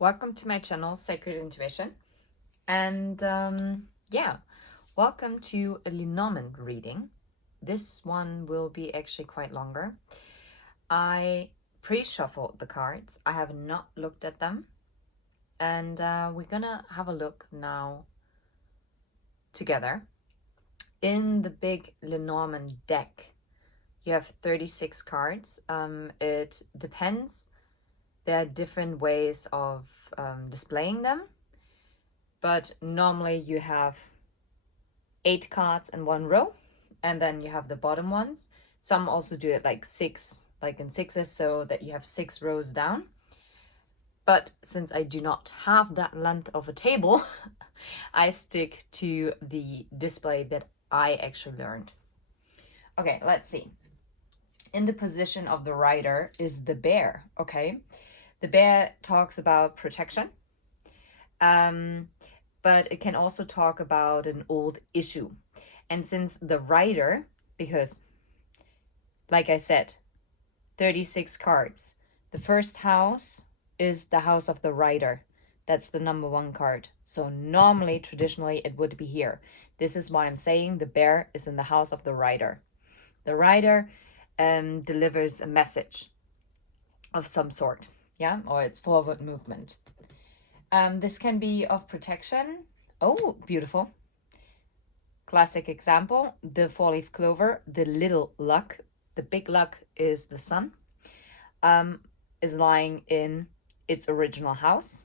Welcome to my channel, Sacred Intuition. And welcome to a Lenormand reading. This one will be actually quite longer. I pre-shuffled the cards. I have not looked at them. And we're gonna have a look now together. In the big Lenormand deck, you have 36 cards. It depends. There are different ways of displaying them. But normally you have 8 cards in one row, and then you have the bottom ones. Some also do it like 6, like in sixes, so that you have 6 rows down. But since I do not have that length of a table, I stick to the display that I actually learned. Okay, let's see. In the position of the rider is the bear, okay? The bear talks about protection. But it can also talk about an old issue. And since the rider, because like I said, 36 cards, the first house is the house of the rider. That's the number 1 card. So normally, traditionally, it would be here. This is why I'm saying the bear is in the house of the rider. The rider delivers a message of some sort, yeah, or it's forward movement. This can be of protection. Oh, beautiful. Classic example, the 4-leaf clover, the little luck. The big luck is the sun, is lying in its original house.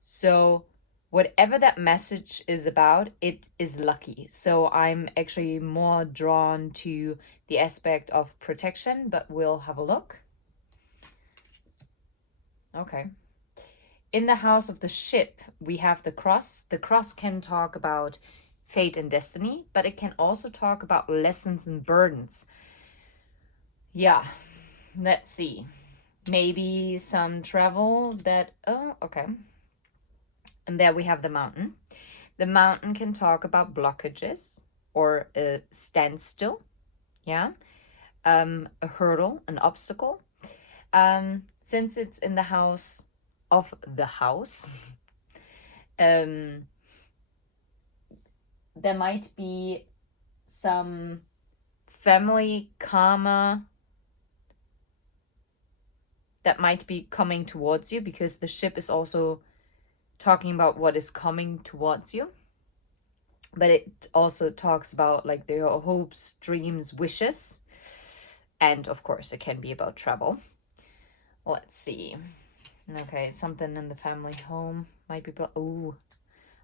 So whatever that message is about, it is lucky. So I'm actually more drawn to the aspect of protection, but we'll have a look. Okay. In the house of the ship, we have the cross. The cross can talk about fate and destiny, but it can also talk about lessons and burdens. Yeah, let's see. Maybe some travel that, oh, okay. And there we have the mountain. The mountain can talk about blockages or a standstill, yeah, a hurdle, an obstacle. Since it's in the house of the house, there might be some family karma that might be coming towards you, because the ship is also talking about what is coming towards you. But it also talks about like their hopes, dreams, wishes. And of course, it can be about travel. Let's see. Okay, something in the family home might be... Ooh.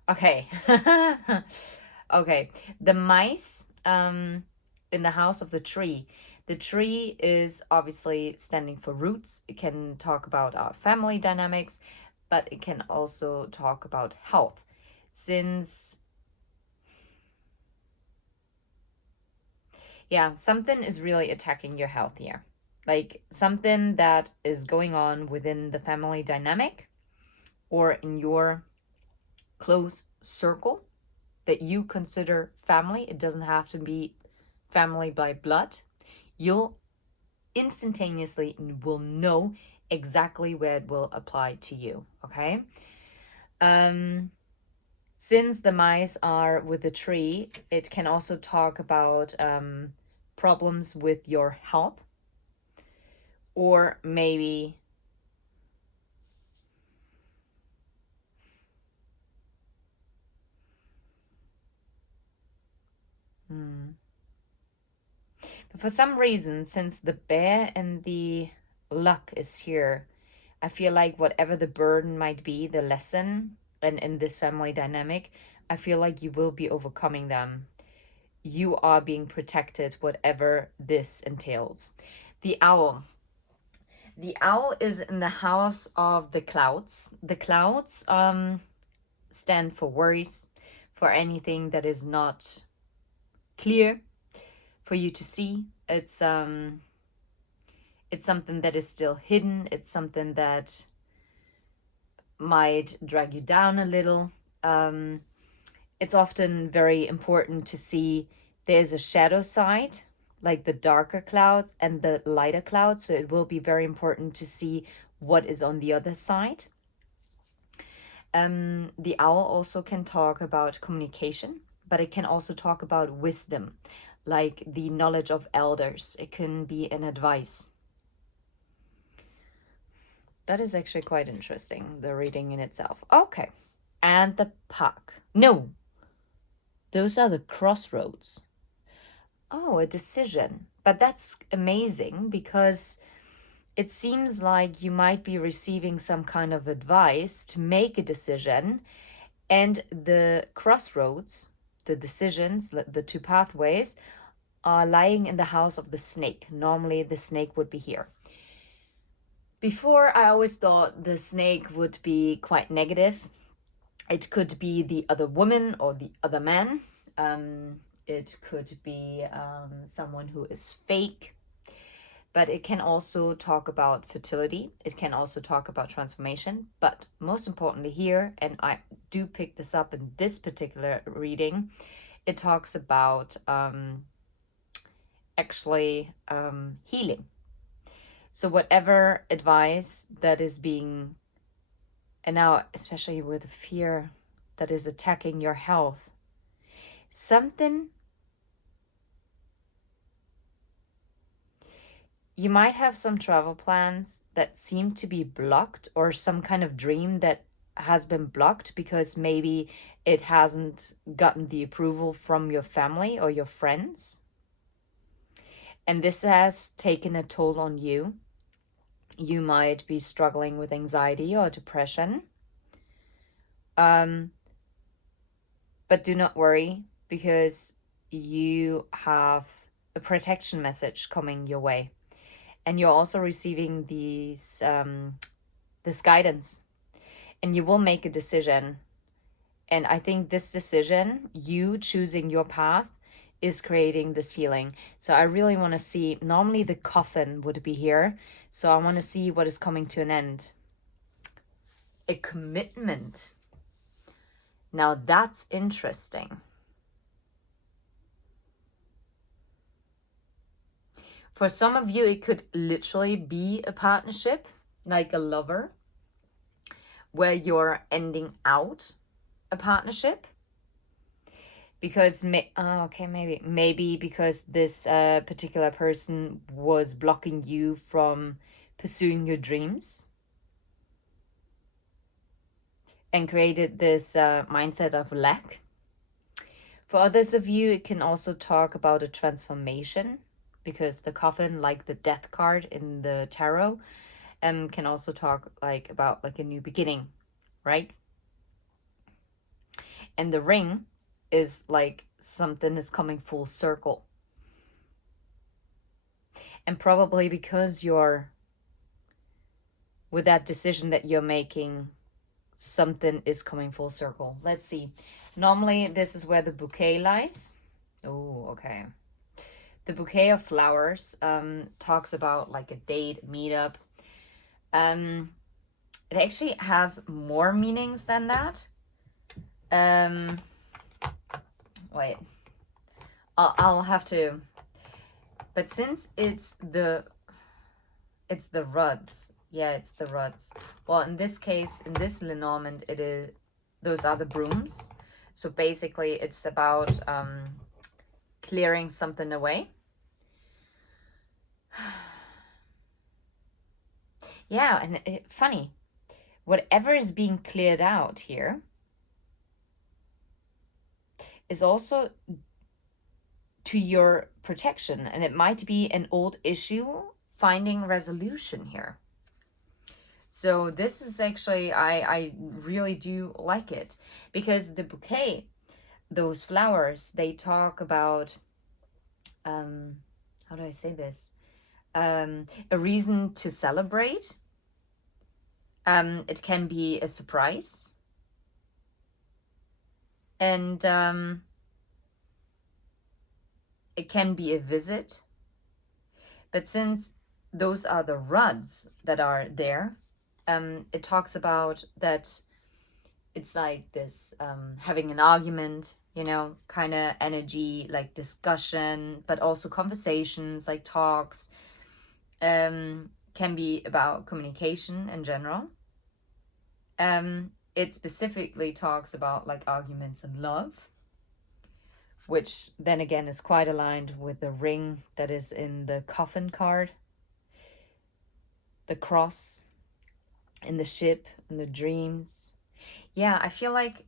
Okay. Okay. The mice in the house of the tree. The tree is obviously standing for roots. It can talk about our family dynamics, but it can also talk about health. Since... yeah, something is really attacking your health here. Like something that is going on within the family dynamic or in your close circle that you consider family. It doesn't have to be family by blood. You'll instantaneously will know exactly where it will apply to you, okay? Since the mice are with the tree, it can also talk about problems with your health, or maybe but for some reason, since the bear and the luck is here, I feel like whatever the burden might be, the lesson, and in this family dynamic, I feel like you will be overcoming them. You are being protected, whatever this entails. The owl. The owl is in the house of the clouds. The clouds stand for worries, for anything that is not clear for you to see. It's something that is still hidden. It's something that might drag you down a little. It's often very important to see there's a shadow side, like the darker clouds and the lighter clouds. So it will be very important to see what is on the other side. The owl also can talk about communication, but it can also talk about wisdom, like the knowledge of elders. It can be an advice. That is actually quite interesting, the reading in itself. Okay. And the puck. No, those are the crossroads. Oh, a decision. But that's amazing because it seems like you might be receiving some kind of advice to make a decision, and the crossroads, the decisions, the two pathways, are lying in the house of the snake. Normally, the snake would be here. Before, I always thought the snake would be quite negative. It could be the other woman or the other man. It could be someone who is fake. But it can also talk about fertility. It can also talk about transformation. But most importantly here, and I do pick this up in this particular reading, it talks about healing. So whatever advice that is being, and now especially with fear that is attacking your health, something, you might have some travel plans that seem to be blocked, or some kind of dream that has been blocked because maybe it hasn't gotten the approval from your family or your friends. And this has taken a toll on you. You might be struggling with anxiety or depression. But do not worry, because you have a protection message coming your way. And you're also receiving this guidance. And you will make a decision. And I think this decision, you choosing your path, is creating this healing. So I really want to see, normally the coffin would be here. So I want to see what is coming to an end. A commitment. Now that's interesting. For some of you, it could literally be a partnership, like a lover, where you're ending out a partnership. Because, maybe because this particular person was blocking you from pursuing your dreams and created this mindset of lack. For others of you, it can also talk about a transformation, because the coffin, like the death card in the tarot, can also talk about a new beginning, right? And the ring is like something is coming full circle. And probably because you're, with that decision that you're making, something is coming full circle. Let's see. Normally, this is where the bouquet lies. Oh, okay. The bouquet of flowers talks about like a date, meetup. It actually has more meanings than that. Wait. I'll have to. But since it's the rods. Yeah, it's the rods. Well, in this case, in this Lenormand, those are the brooms. So basically, it's about clearing something away. Yeah, and funny. Whatever is being cleared out here is also to your protection. And it might be an old issue finding resolution here. So this is actually, I really do like it, because the bouquet, those flowers, they talk about, how do I say this? A reason to celebrate. It can be a surprise. And it can be a visit. But since those are the rods that are there, it talks about that it's like this having an argument, kind of energy, like discussion, but also conversations, like talks, can be about communication in general. it specifically talks about like arguments and love, which then again is quite aligned with the ring that is in the coffin card, the cross, and the ship, and the dreams. Yeah, I feel like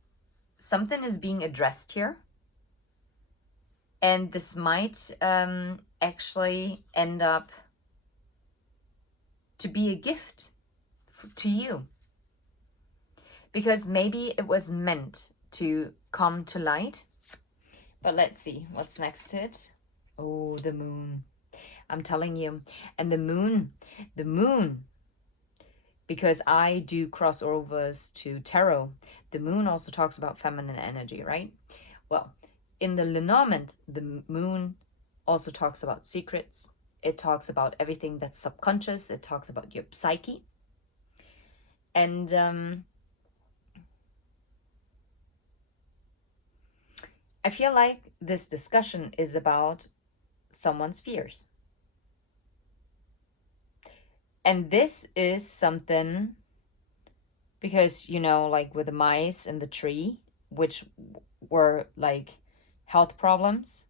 something is being addressed here. And this might actually end up to be a gift to you. Because maybe it was meant to come to light. But let's see what's next to it. Oh, the moon. I'm telling you. And the moon, because I do crossovers to tarot, the moon also talks about feminine energy, right? Well, in the Lenormand, the moon also talks about secrets. It talks about everything that's subconscious. It talks about your psyche. And I feel like this discussion is about someone's fears. And this is something, because, you know, like with the mice and the tree, which were like health problems,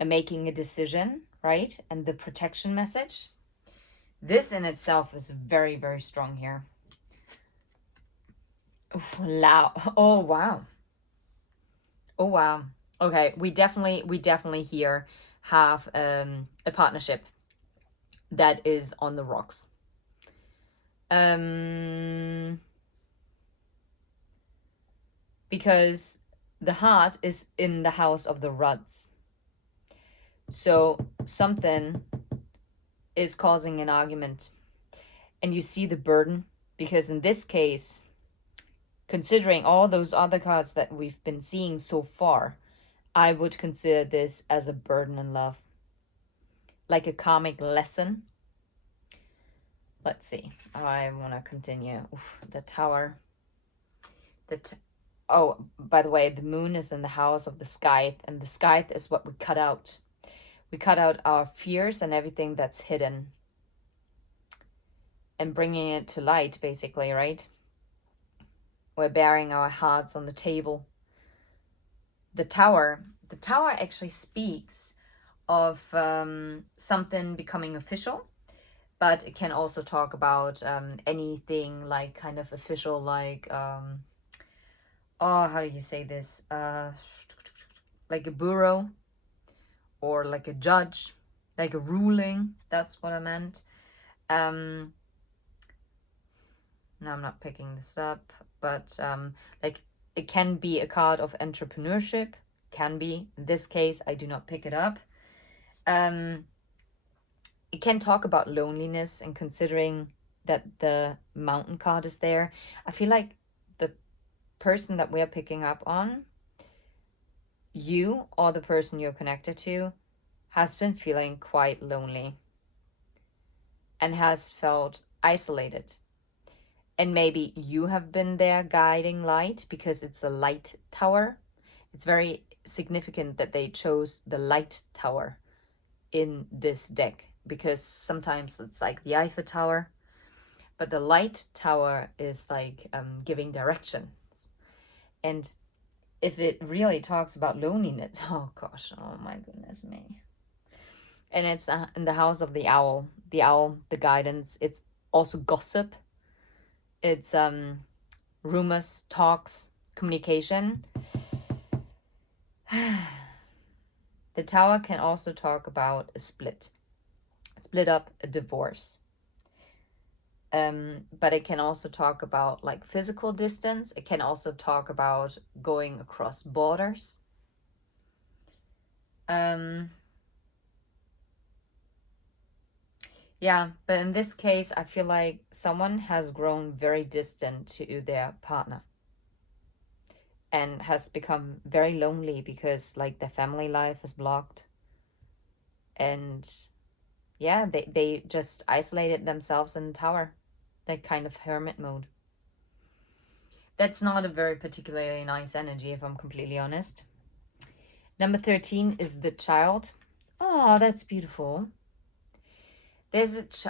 and making a decision, right? And the protection message. This in itself is very, very strong here. Oh, wow. Oh, wow. Okay, we definitely here have a partnership that is on the rocks. Because the heart is in the house of the rods. So something is causing an argument. And you see the burden, because in this case, considering all those other cards that we've been seeing so far, I would consider this as a burden in love. Like a karmic lesson. Let's see. I want to continue. Oof, the Tower. Oh, by the way, the moon is in the house of the scythe, and the scythe is what we cut out. We cut out our fears and everything that's hidden, and bringing it to light, basically, right? We're bearing our hearts on the table. The Tower actually speaks of something becoming official, but it can also talk about anything like kind of official, like how do you say this? Like a bureau, or like a judge, like a ruling. That's what I meant. Now I'm not picking this up, but like it can be a card of entrepreneurship. Can be. In this case, I do not pick it up. It can talk about loneliness, and considering that the mountain card is there, I feel like the person that we are picking up on, you or the person you're connected to, has been feeling quite lonely and has felt isolated. And maybe you have been their guiding light, because it's a light tower. It's very significant that they chose the light tower in this deck, because sometimes it's like the Eiffel Tower, but the light tower is like giving directions. And if it really talks about loneliness, oh gosh, oh my goodness me. And it's in the house of the owl, the guidance. It's also gossip. It's rumors, talks, communication. The Tower can also talk about a split up, a divorce. But it can also talk about like physical distance. It can also talk about going across borders. Yeah, but in this case, I feel like someone has grown very distant to their partner and has become very lonely, because like their family life is blocked. And yeah, they just isolated themselves in the tower, that kind of hermit mode. That's not a very particularly nice energy, if I'm completely honest. Number 13 is the Child. Oh, that's beautiful. There's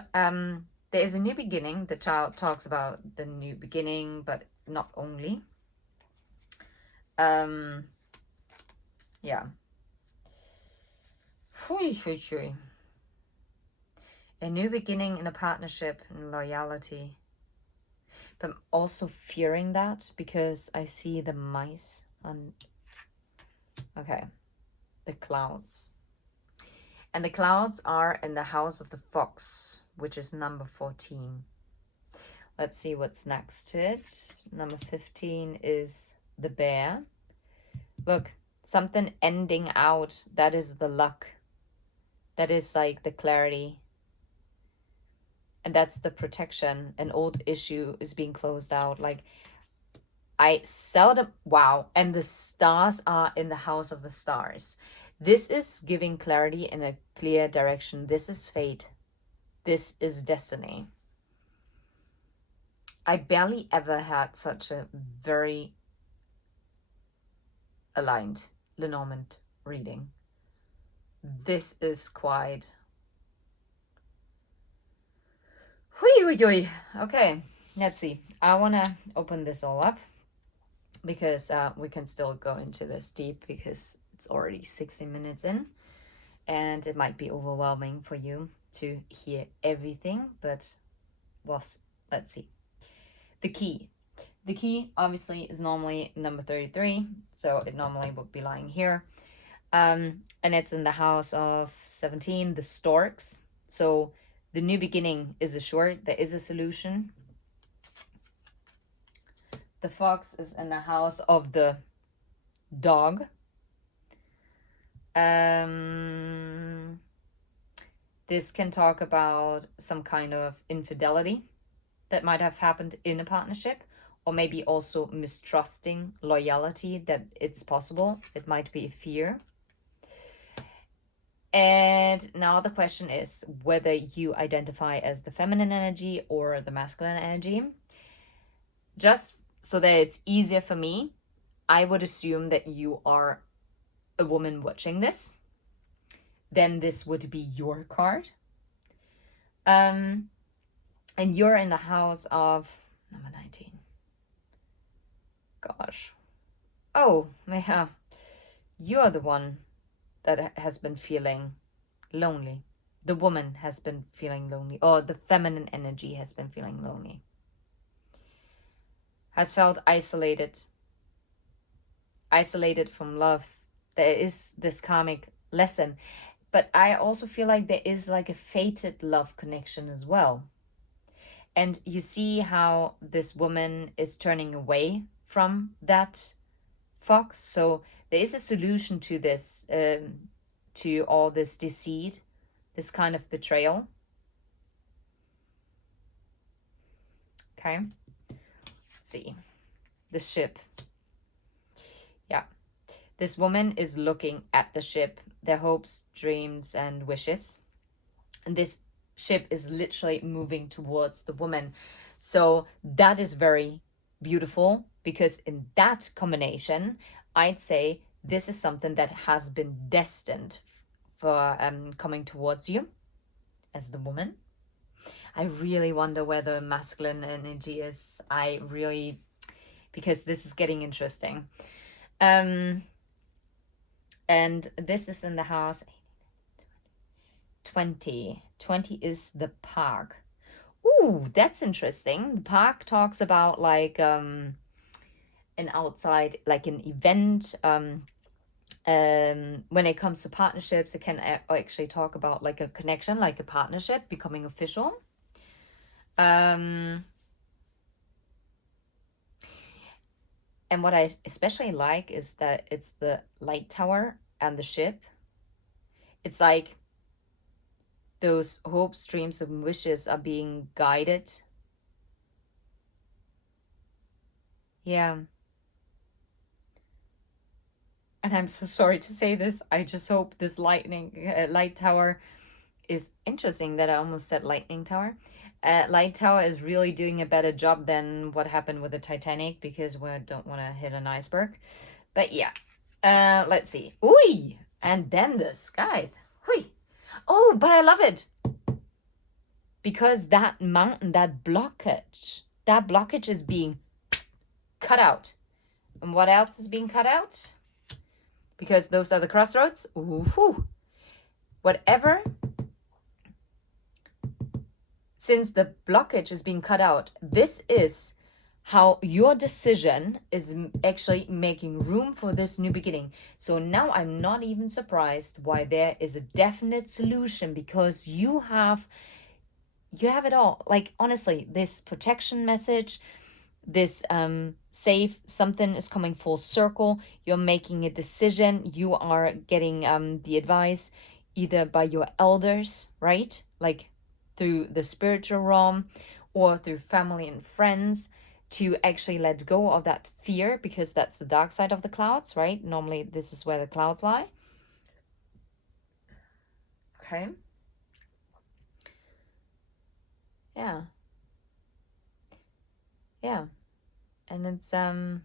There is a new beginning. The child talks about the new beginning, but not only. Yeah. A new beginning in a partnership and loyalty. But I'm also fearing that because I see the mice on... Okay. The clouds. And the clouds are in the house of the fox, which is number 14. Let's see what's next to it. Number 15 is the bear. Look, something ending out. That is the luck. That is like the clarity. And that's the protection. An old issue is being closed out. Like, I seldom... Wow. And the stars are in the house of the stars. This is giving clarity in a clear direction. This is fate. This is destiny. I barely ever had such a very aligned Lenormand reading. This is quite... Okay, let's see. I want to open this all up because we can still go into this deep because it's already 16 minutes in and it might be overwhelming for you to hear everything, but let's see. The key. The key obviously is normally number 33, so it normally would be lying here. And it's in the house of 17, the storks. So the new beginning is assured. There is a solution. The fox is in the house of the dog. This can talk about some kind of infidelity that might have happened in a partnership, or maybe also mistrusting loyalty, that it's possible. It might be a fear. And now the question is whether you identify as the feminine energy or the masculine energy. Just so that it's easier for me, I would assume that you are a woman watching this. Then this would be your card. And you're in the house of number 19. Gosh. Oh, yeah. You're the one that has been feeling lonely. The woman has been feeling lonely, or the feminine energy has been feeling lonely. Has felt isolated from love. There is this karmic lesson, but I also feel like there is like a fated love connection as well. And you see how this woman is turning away from that fox. So there is a solution to this, to all this deceit, this kind of betrayal. Okay. Let's see. The ship. Yeah. This woman is looking at the ship, their hopes, dreams, and wishes. And this ship is literally moving towards the woman. So that is very beautiful, because in that combination, I'd say this is something that has been destined for coming towards you as the woman. I really wonder where the masculine energy is. Because this is getting interesting. And this is in the house 20. 20 is the park. Ooh, that's interesting. The park talks about like an outside, like an event. When it comes to partnerships, it can actually talk about like a connection, like a partnership becoming official. And what I especially like is that it's the light tower and the ship. It's like those hopes, dreams, and wishes are being guided. Yeah. And I'm so sorry to say this. I just hope this light tower is interesting that I almost said lightning tower. Light tower is really doing a better job than what happened with the Titanic, because we don't want to hit an iceberg. But yeah, let's see. Ooh, and then the sky. Hui. Oh, but I love it. because that mountain, that blockage is being cut out. And what else is being cut out? Because those are the crossroads. Ooh, whatever. Since the blockage is being cut out, this is how your decision is actually making room for this new beginning. So now I'm not even surprised why there is a definite solution, because you have it all. Like, honestly, this protection message, this safe, something is coming full circle. You're making a decision. You are getting the advice either by your elders, right? Like through the spiritual realm, or through family and friends, to actually let go of that fear, because that's the dark side of the clouds, right? Normally this is where the clouds lie. Okay. Yeah. Yeah. And it's yeah,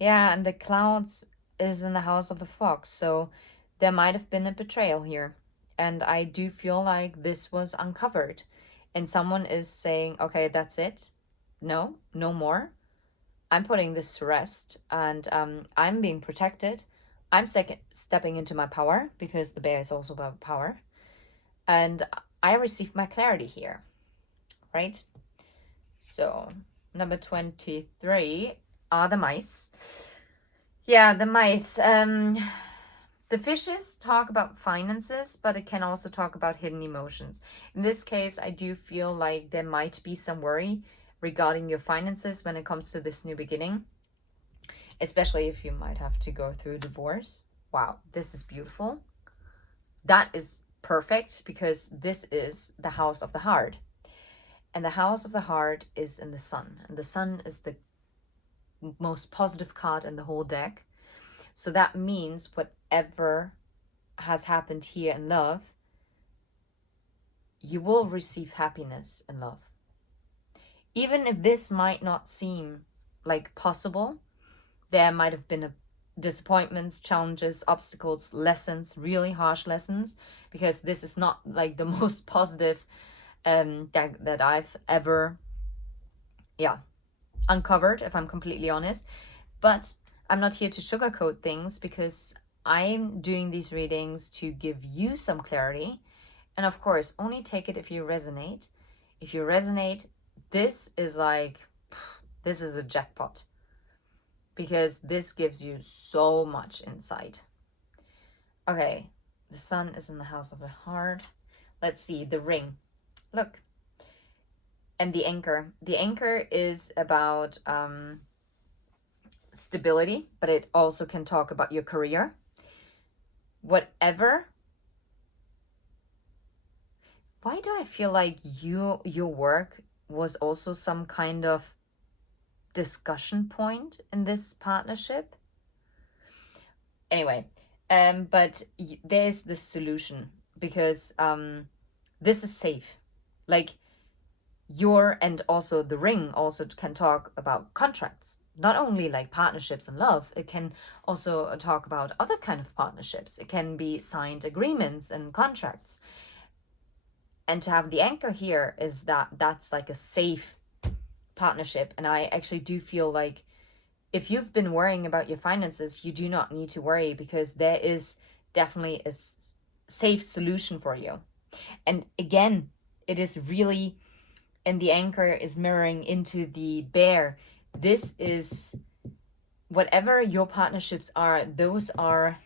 and the clouds is in the house of the fox, so there might have been a betrayal here. And I do feel like this was uncovered. And someone is saying, okay, that's it. No, no more. I'm putting this to rest, and I'm being protected. I'm stepping into my power, because the bear is also about power. And I received my clarity here, right? So, number 23 are the mice. Yeah, the mice. The fishes talk about finances, but it can also talk about hidden emotions. In this case, I do feel like there might be some worry regarding your finances when it comes to this new beginning, especially if you might have to go through divorce. Wow, this is beautiful. That is perfect, because this is the house of the heart. And the house of the heart is in the sun. And the sun is the most positive card in the whole deck. So that means whatever has happened here in love, you will receive happiness in love. Even if this might not seem like possible, there might have been disappointments, challenges, obstacles, lessons, really harsh lessons, because this is not like the most positive deck that I've ever uncovered, if I'm completely honest. But I'm not here to sugarcoat things, because I'm doing these readings to give you some clarity. And of course, only take it if you resonate. If you resonate, this is a jackpot, because this gives you so much insight. Okay, the sun is in the house of the heart. Let's see, the ring. Look. And the anchor. The anchor is about stability, but it also can talk about your career. Whatever. Why do I feel like your work was also some kind of discussion point in this partnership? Anyway, but there's this solution, because this is safe. Like, and also the ring also can talk about contracts, not only like partnerships and love. It can also talk about other kind of partnerships. It can be signed agreements and contracts. And to have the anchor here is that's like a safe partnership. And I actually do feel like if you've been worrying about your finances, you do not need to worry, because there is definitely a safe solution for you. And again, it is really, and the anchor is mirroring into the bear. This is whatever your partnerships are, those are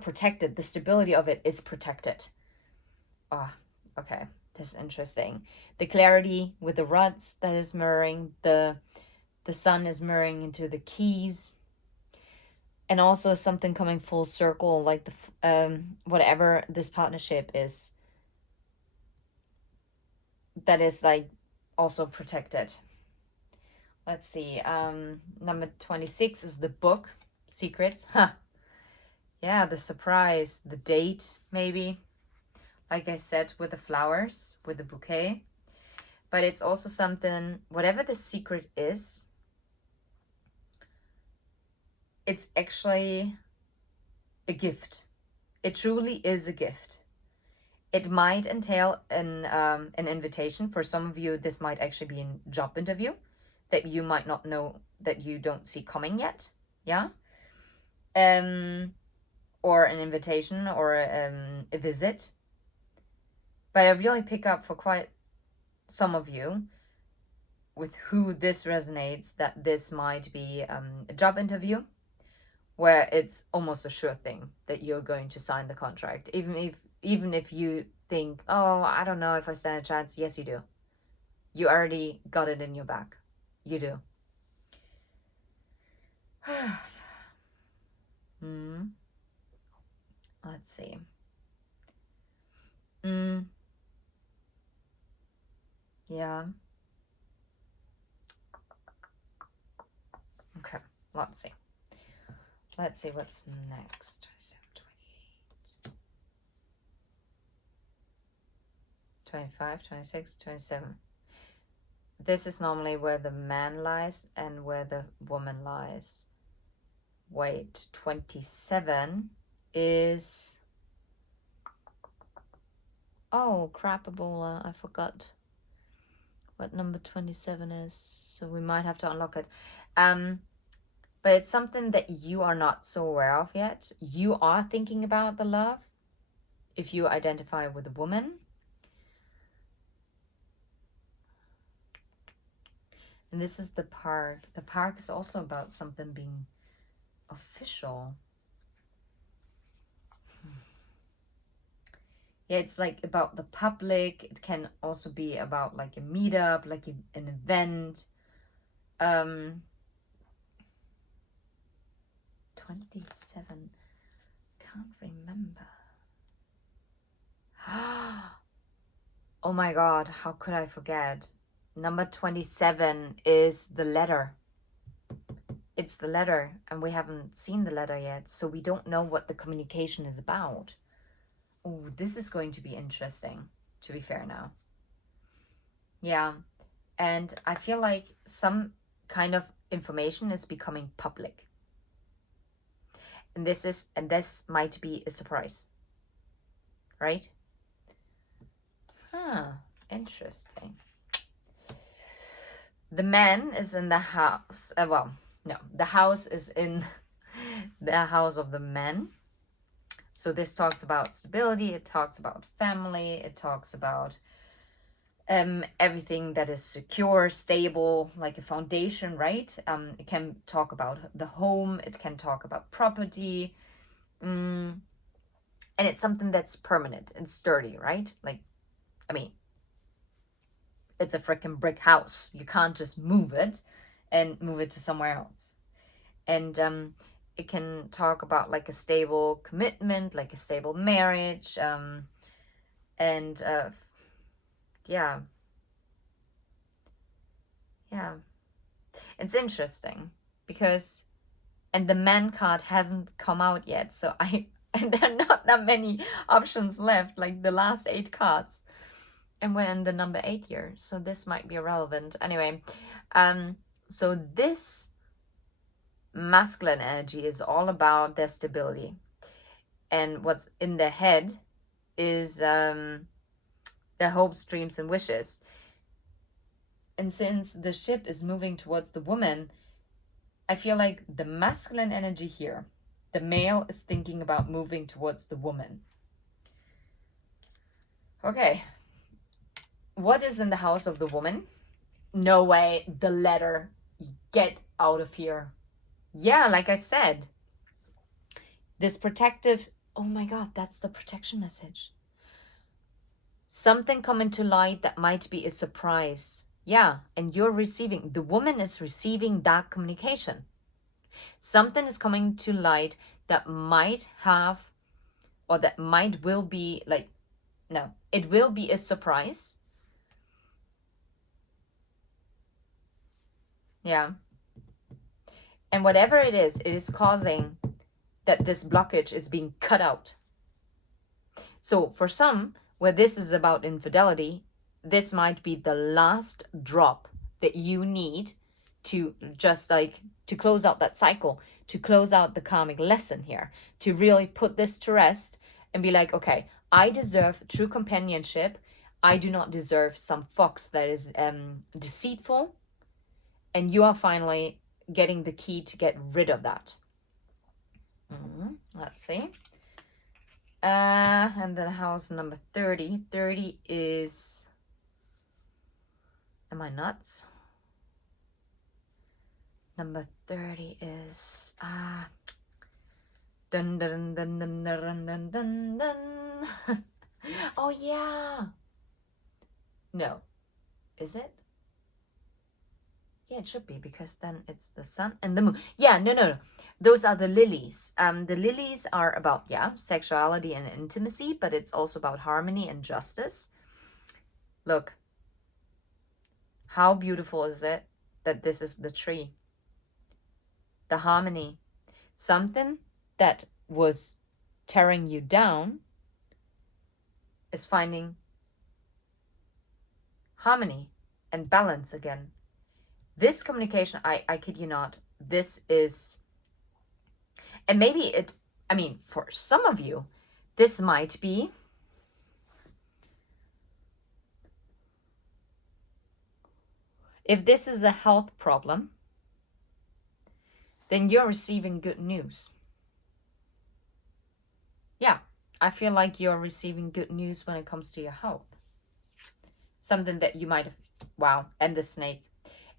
protected. The stability of it is protected. Ah, okay, that's interesting. The clarity with the ruts that is mirroring, the sun is mirroring into the keys, and also something coming full circle, like the whatever this partnership is, that is like also protected. Let's see. Number 26 is the book, Secrets. Huh. Yeah, the surprise, the date, maybe. Like I said, with the flowers, with the bouquet. But it's also something, whatever the secret is, it's actually a gift. It truly is a gift. It might entail an invitation. For some of you, this might actually be a job interview that you might not know, that you don't see coming yet. Yeah. Or an invitation, or a visit. But I really pick up for quite some of you with who this resonates, that this might be a job interview where it's almost a sure thing that you're going to sign the contract. Even if you think, oh, I don't know if I stand a chance. Yes, you do. You already got it in your back. You do. Let's see. Yeah. Okay, let's see. Let's see what's next. 27, 28, 25, 26, 27. This is normally where the man lies and where the woman lies. Wait, 27 is... Oh, crapabola, I forgot what number 27 is, so we might have to unlock it. But it's something that you are not so aware of yet. You are thinking about the love if you identify with a woman. And this is the park. The park is also about something being official. Yeah, it's like about the public. It can also be about like a meetup, like an event. 27. Can't remember. Oh my God, how could I forget? Number 27 is the letter. It's the letter, and we haven't seen the letter yet, so we don't know what the communication is about. Oh, this is going to be interesting, to be fair now. Yeah, and I feel like some kind of information is becoming public. And this might be a surprise. Right? Interesting. The man is in the house. The house is in the house of the man. So this talks about stability, it talks about family, it talks about everything that is secure, stable, like a foundation, right? It can talk about the home, it can talk about property, and it's something that's permanent and sturdy, right? Like, I mean, it's a freaking brick house. You can't just move it and move it to somewhere else. And it can talk about like a stable commitment, like a stable marriage, and yeah. It's interesting because, and the man card hasn't come out yet, so and there are not that many options left, like the last 8 cards. And we're in the number 8 here, so this might be irrelevant. Anyway, so this masculine energy is all about their stability. And what's in their head is their hopes, dreams, and wishes. And since the ship is moving towards the woman, I feel like the masculine energy here, the male is thinking about moving towards the woman. Okay. What is in the house of the woman? No way, the letter. Get out of here. Yeah, like I said, this protective, oh my God, that's the protection message. Something coming to light that might be a surprise. Yeah, and you're receiving, the woman is receiving that communication. Something is coming to light that might have, or that will be like, no, it will be a surprise. Yeah. And whatever it is causing that this blockage is being cut out. So for some, where this is about infidelity, this might be the last drop that you need to just like to close out that cycle, to close out the karmic lesson here, to really put this to rest and be like, okay, I deserve true companionship. I do not deserve some fox that is deceitful. And you are finally getting the key to get rid of that. Let's see. And then house number 30. 30 is... Am I nuts? Number 30 is... Dun dun dun dun dun dun dun dun. Oh yeah. No. Is it? Yeah, it should be, because then it's the sun and the moon. Yeah, no. Those are the lilies. The lilies are about, yeah, sexuality and intimacy, but it's also about harmony and justice. Look. How beautiful is it that this is the tree? The harmony. Something that was tearing you down is finding harmony and balance again. This communication, I kid you not, this is, and maybe it, I mean, for some of you, this might be if this is a health problem, then you're receiving good news. Yeah, I feel like you're receiving good news when it comes to your health. Something that you might have, wow, and the snake.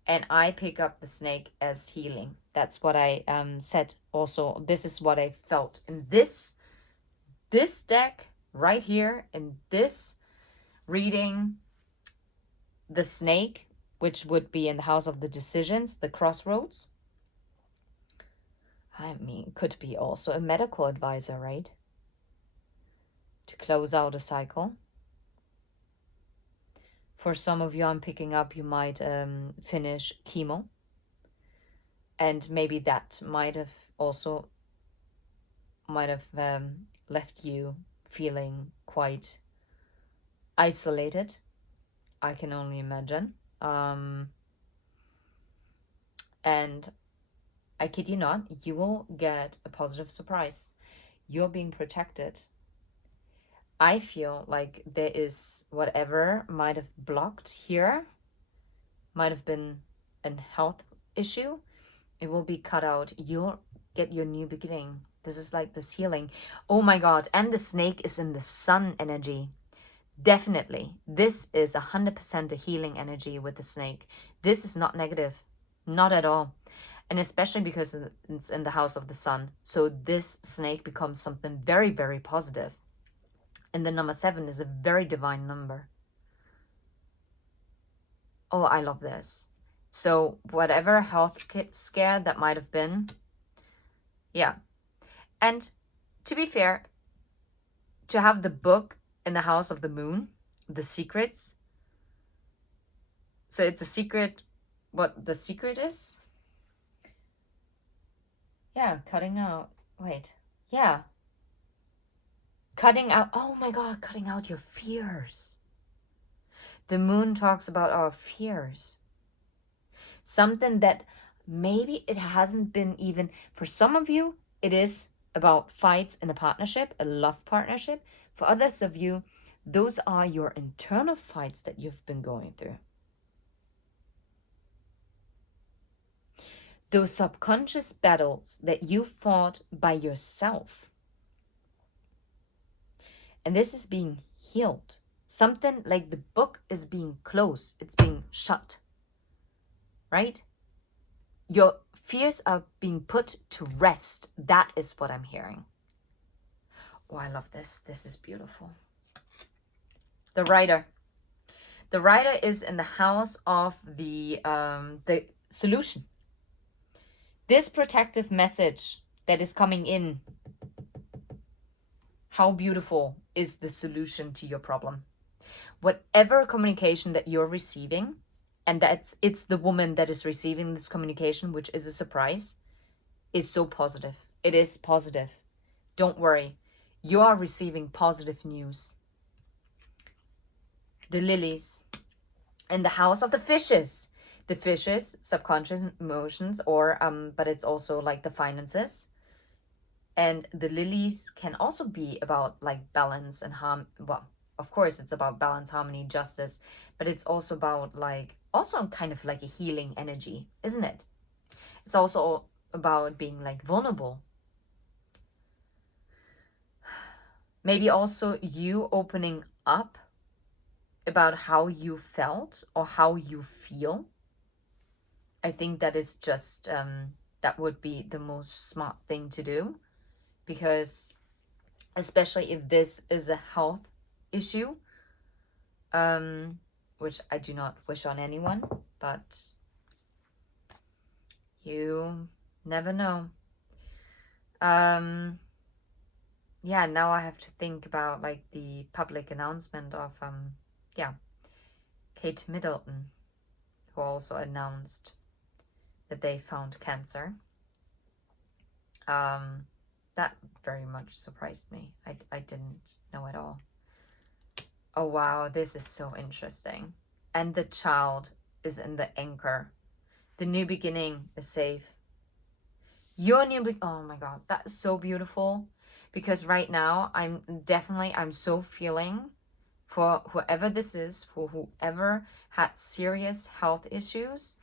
And I pick up the snake as healing. That's what I said also. This is what I felt. In this deck right here, in this reading, the snake, which would be in the house of the decisions, the crossroads. I mean, could be also a medical advisor, right? To close out a cycle. For some of you, I'm picking up, you might finish chemo. And maybe that might have also left you feeling quite isolated. I can only imagine. And I kid you not, you will get a positive surprise. You're being protected. I feel like there is whatever might have blocked here, might have been a health issue. It will be cut out. You'll get your new beginning. This is like this healing. Oh my God. And the snake is in the sun energy. Definitely. This is 100% a healing energy with the snake. This is not negative. Not at all. And especially because it's in the house of the sun. So this snake becomes something very, very positive. And the number 7 is a very divine number. Oh, I love this. So whatever health scare that might have been, yeah. And to be fair, to have the book in the house of the moon, the secrets. So it's a secret, what the secret is? Yeah, cutting out. Wait, yeah. Cutting out, oh my God, cutting out your fears. The moon talks about our fears. Something that maybe it hasn't been even, for some of you, it is about fights in a partnership, a love partnership. For others of you, those are your internal fights that you've been going through. Those subconscious battles that you fought by yourself. And this is being healed. Something like the book is being closed. It's being shut. Right? Your fears are being put to rest. That is what I'm hearing. Oh, I love this. This is beautiful. The Rider. The Rider is in the house of the solution. This protective message that is coming in. How beautiful is the solution to your problem? Whatever communication that you're receiving, and it's the woman that is receiving this communication, which is a surprise, is so positive. It is positive. Don't worry. You are receiving positive news. The lilies. In the house of the fishes. The fishes, subconscious emotions, or but it's also like the finances. And the lilies can also be about like balance and harm. Well, of course, it's about balance, harmony, justice, but it's also about like, also kind of like a healing energy, isn't it? It's also about being like vulnerable. Maybe also you opening up about how you felt or how you feel. I think that is just, that would be the most smart thing to do, because especially if this is a health issue, which I do not wish on anyone, but you never know. Yeah, now I have to think about like the public announcement of Kate Middleton, who also announced that they found cancer. That very much surprised me. I didn't know at all. Oh wow, this is so interesting. And the child is in the anchor. The new beginning is safe. Your new oh my god, that's so beautiful. Because right now I'm so feeling for whoever this is, for whoever had serious health issues,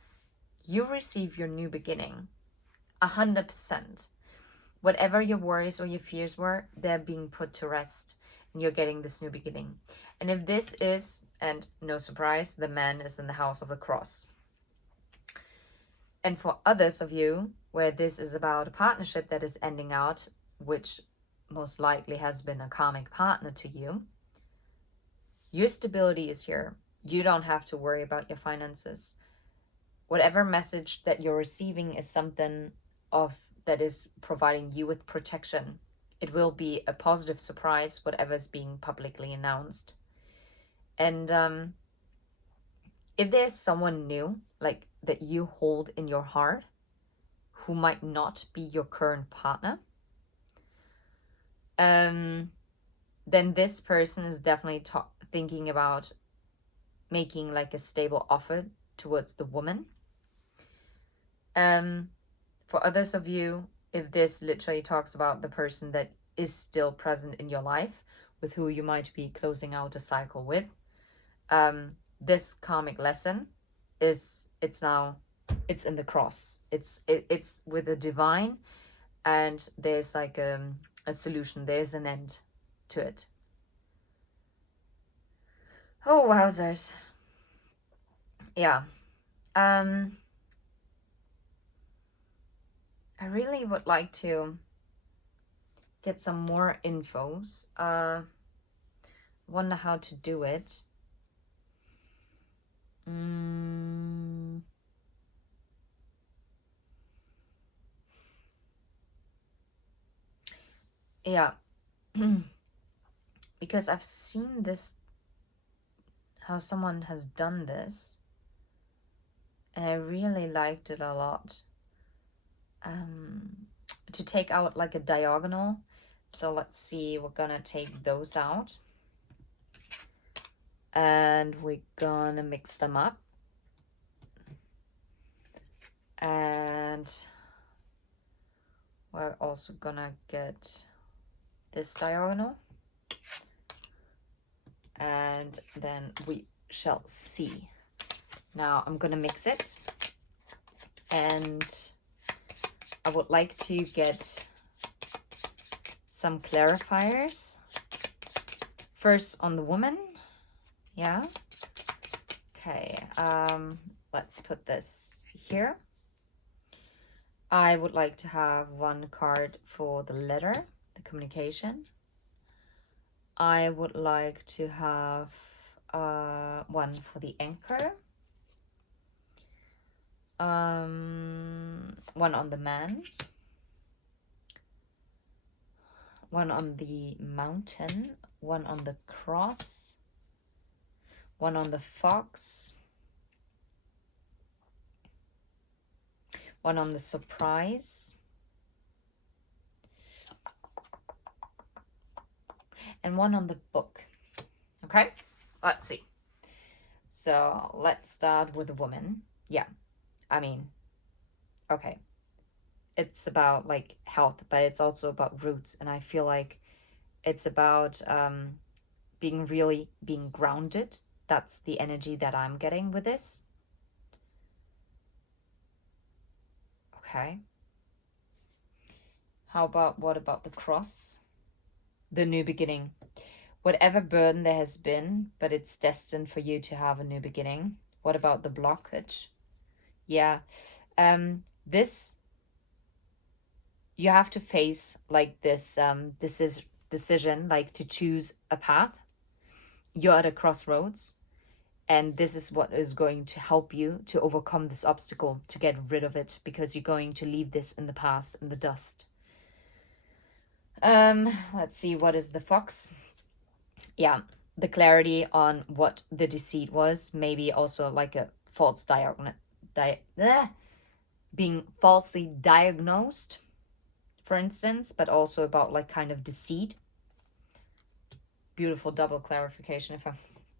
you receive your new beginning. 100%. Whatever your worries or your fears were, they're being put to rest, and you're getting this new beginning. And if this is, and no surprise, the man is in the house of the cross. And for others of you, where this is about a partnership that is ending out, which most likely has been a karmic partner to you, your stability is here. You don't have to worry about your finances. Whatever message that you're receiving is something of that is providing you with protection. It will be a positive surprise, whatever is being publicly announced. And if there's someone new, like that you hold in your heart, who might not be your current partner, then this person is definitely thinking about making like a stable offer towards the woman. For others of you, if this literally talks about the person that is still present in your life, with who you might be closing out a cycle with, this karmic lesson it's in the cross. It's with the divine, and there's like a solution. There's an end to it. Oh wowzers. Yeah. I really would like to get some more infos. Wonder how to do it. Yeah. Because I've seen this, how someone has done this, and I really liked it a lot. To take out like a diagonal. So let's see, we're gonna take those out. And we're gonna mix them up. And we're also gonna get this diagonal. And then we shall see. Now I'm gonna mix it. And I would like to get some clarifiers. First on the woman. Yeah. Okay. Let's put this here. I would like to have one card for the letter, the communication. I would like to have one for the anchor. One on the man. One on the mountain. One on the cross. One on the fox. One on the surprise. And one on the book. Okay, let's see. So let's start with a woman. Yeah, I mean, okay. it's about like health, but it's also about roots. And I feel like it's about being grounded. That's the energy that I'm getting with this. Okay. What about the cross? The new beginning. Whatever burden there has been, but it's destined for you to have a new beginning. What about the blockage? Yeah. This, you have to face like this is decision, like to choose a path. You're at a crossroads, and this is what is going to help you to overcome this obstacle, to get rid of it, because you're going to leave this in the past, in the dust. Let's see, what is the fox? Yeah, the clarity on what the deceit was, maybe also like a false being falsely diagnosed, for instance, but also about like kind of deceit. Beautiful double clarification, if I'm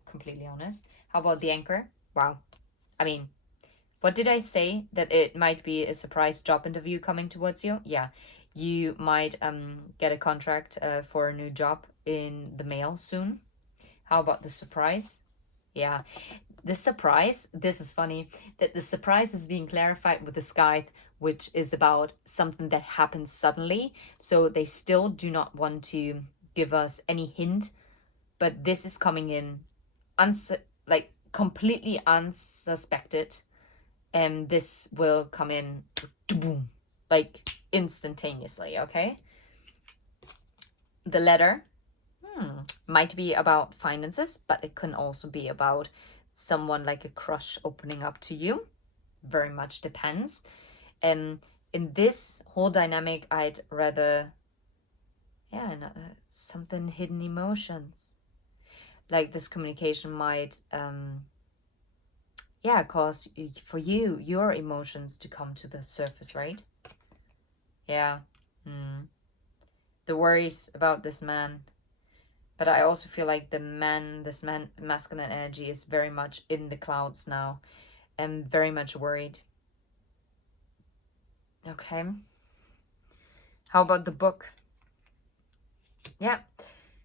completely honest. How about the anchor? Wow. I mean, what did I say? That it might be a surprise job interview coming towards you? Yeah. You might get a contract for a new job in the mail soon. How about the surprise? Yeah. The surprise, this is funny, that the surprise is being clarified with the sky, which is about something that happens suddenly. So they still do not want to give us any hint, but this is coming in like completely unsuspected, and this will come in boom, like instantaneously. Okay. The letter might be about finances, but it can also be about someone like a crush opening up to you. Very much depends. And in this whole dynamic, I'd rather, yeah, something hidden emotions. Like this communication might, yeah, cause for you, your emotions to come to the surface, right? Yeah. The worries about this man. But I also feel like this masculine energy is very much in the clouds now and very much worried. Okay. How about the book? Yeah.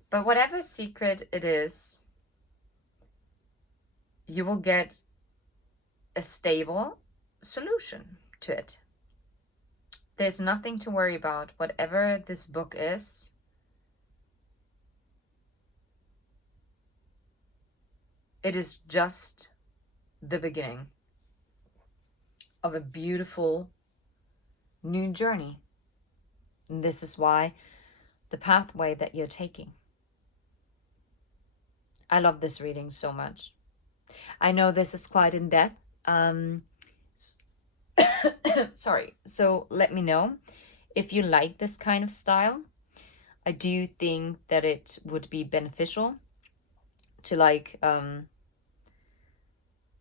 But whatever secret it is, you will get a stable solution to it. There's nothing to worry about. Whatever this book is, it is just the beginning of a beautiful new journey. And this is why the pathway that you're taking. I love this reading so much. I know this is quite in depth. Sorry. So let me know if you like this kind of style. I do think that it would be beneficial to like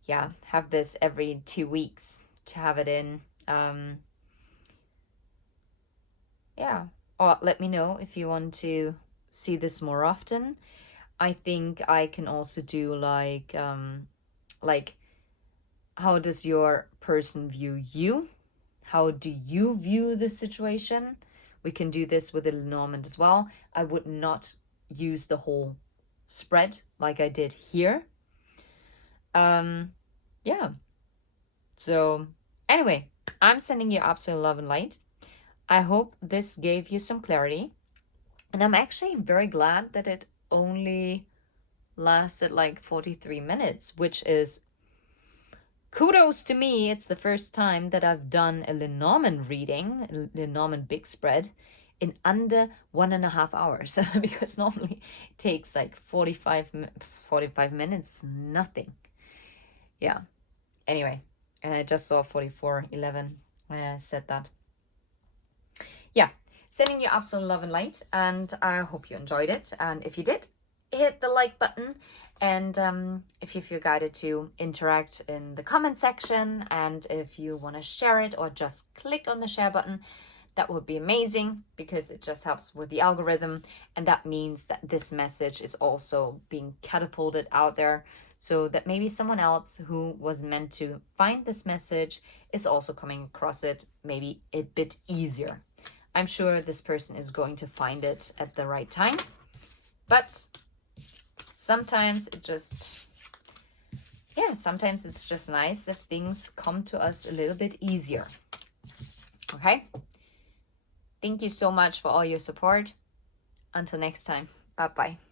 yeah, have this every 2 weeks, to have it in. Yeah. Or let me know if you want to see this more often. I think I can also do like how does your person view you? How do you view the situation? We can do this with the Lenormand as well. I would not use the whole spread like I did here. Yeah. So anyway, I'm sending you absolute love and light. I hope this gave you some clarity. And I'm actually very glad that it only lasted like 43 minutes, which is kudos to me. It's the first time that I've done a Lenormand reading, a Lenormand big spread, in under 1.5 hours. Because normally it takes like 45 minutes, nothing. Yeah. Anyway, and I just saw 44:11. I said that. Yeah. Sending you absolute love and light, and I hope you enjoyed it. And if you did, hit the like button. And if you feel guided to interact in the comment section, and if you want to share it or just click on the share button, that would be amazing, because it just helps with the algorithm, and that means that this message is also being catapulted out there. so that maybe someone else who was meant to find this message is also coming across it maybe a bit easier. I'm sure this person is going to find it at the right time, but sometimes sometimes it's just nice if things come to us a little bit easier. Okay? Thank you so much for all your support. Until next time. Bye-bye.